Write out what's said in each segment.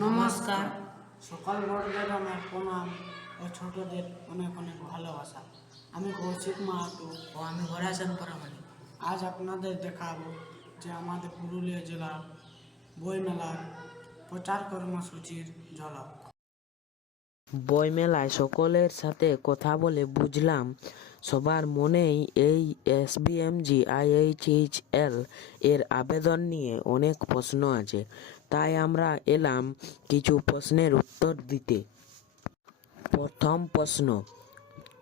নমস্কার। সকল বড়দের আমার প্রণাম ও ছোটদের অনেক অনেক ভালোবাসা। আমি কৌশিক মাহাতো ও আমি হরাচান পরামানিক। আজ আপনাদের দেখাবো যে আমাদের পুরুলিয়া জেলার বইমেলার প্রচার কর্মসূচির ঝলক। বইমেলায় সকলের সাথে কথা বলে বুঝলাম সবার মনেই এই এসবিএমজি আইএইচএইচএল এর আবেদন নিয়ে অনেক প্রশ্ন আছে, তাই আমরা এলাম কিছু প্রশ্নের উত্তর দিতে। প্রথম প্রশ্ন,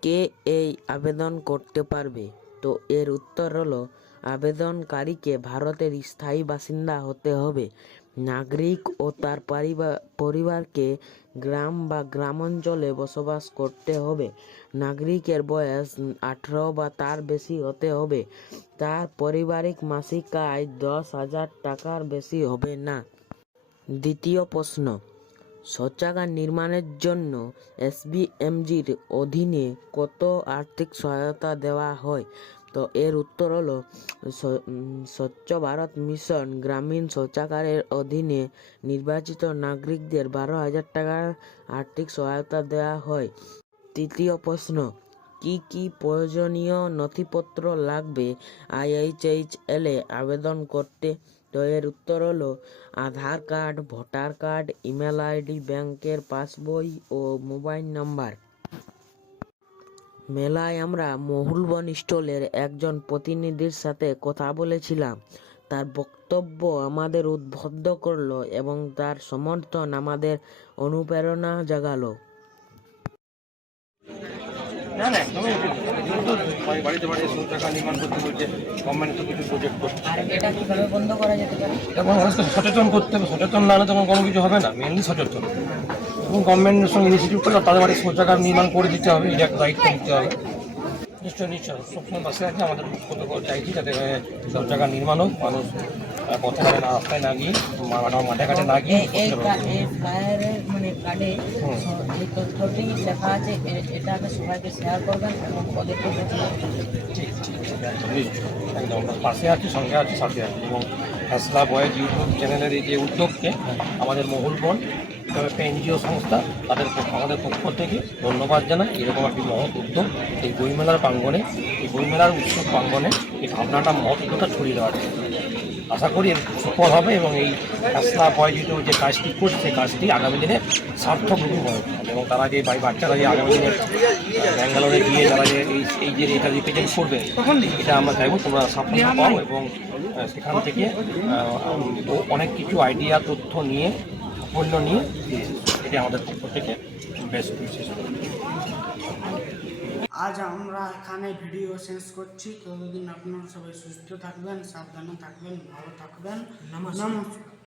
কে এই আবেদন করতে পারবে? তো এর উত্তর হলো, আবেদনকারীকে ভারতের স্থায়ী বাসিন্দা হতে হবে, নাগরিক ও তার পরিবারকে গ্রাম বা গ্রামাঞ্চলে বসবাস করতে হবে, নাগরিকের বয়স 18 বা তার বেশি হতে হবে, তার পারিবারিক মাসিক আয় 10,000 টাকার বেশি হবে না। দ্বিতীয় প্রশ্ন, শৌচাগার নির্মাণের জন্য এসবিএমজির অধীনে কত আর্থিক সহায়তা দেওয়া হয়? তো এর উত্তর হলো, স্বচ্ছ ভারত মিশন গ্রামীণ শৌচাগারের অধীনে নির্বাচিত নাগরিকদের 12,000 টাকার আর্থিক সহায়তা দেওয়া হয়। তৃতীয় প্রশ্ন, কি কি প্রয়োজনীয় নথিপত্র লাগবে আইএইচএইচএল এ আবেদন করতে? তো এর উত্তর হলো, Aadhaar card, voter card, email ID, ব্যাংকের পাসবই ও মোবাইল নাম্বার। মেলায় আমরা মহুলবন স্টলের একজন প্রতিনিধির সাথে কথা বলেছিলাম। তার বক্তব্য আমাদের উদ্বুদ্ধ করলো এবং তার সমর্থন আমাদের অনুপ্রেরণা জাগালো। না না একদমই বাড়িতে বাড়িতে শৌচাগার নির্মাণ করতে বলছে, গভর্নমেন্ট তো কিছু প্রজেক্ট করছে। আর এটা কিভাবে বন্ধ করা যেতে পারে? এবং মানুষকে সচেতন করতে হবে, সচেতন না হলে তখন কোনো কিছু হবে না, মেনলি সচেতন। এবং গভর্নমেন্টের সঙ্গে ইনিশিয়েটিভ করে তাদের বাড়ি শৌচাগার নির্মাণ করে দিতে হবে, এটা একটা দায়িত্ব নিতে হবে। নিশ্চয়ই নিশ্চয় সবসময় বাসে আছে, আমাদের কত চাইছি যাতে শৌচাগার নির্মাণ হোক, মানুষ পথে না রাস্তায় না গিয়ে মাঠে ঘাটে না গিয়ে। এই ফ্লায়ারের মানে কার্ডে এই তথ্যটি লেখা আছে, এটাকে সবাইকে শেয়ার করবেন এবং ওদেরকে বোঝাবেন। ঠিক ঠিক ঠিক একদম নিশ্চয়ই একদম আমরা পাশে আছি, সঙ্গে আছি, সাথে আছি। এবং ফ্যাসলা বয়েজ ইউটিউব চ্যানেলের এই যে উদ্যোগকে আমাদের মহুলবন একটা এনজিও সংস্থা, তাদের আমাদের পক্ষ থেকে ধন্যবাদ জানাই। এরকম একটি মহৎ উদ্যোগ এই বইমেলার প্রাঙ্গণে, এই বইমেলার উৎসব প্রাঙ্গণে এই ভাবনাটা মহৎ উদ্যোগটা ছড়িয়ে দেওয়া যায়। আশা করি এর সুফল হবে এবং এই ফ্যাসলা বয়েজ ইউটিউব যে কাজটি করছে সেই কাজটি আগামী দিনে সার্থক রূপে হবে এবং তারা যে বাচ্চারা যে আগামী দিনে ব্যাঙ্গালোরে গিয়ে তারা যে এই যে এটা রিপ্রেজেন্ট করবে, এটা আমরা চাইবো তোমরা সাফল্য পাও এবং সেখান থেকে অনেক কিছু আইডিয়া তথ্য নিয়ে সাফল্য নিয়ে এটা আমাদের পক্ষ থেকে বেশ বিশেষ। আজ আমরা এখানে ভিডিও শেষ করছি। ততদিন আপনারা সবাই সুস্থ থাকবেন, সাবধানে থাকবেন, ভালো থাকবেন। নমস্কার।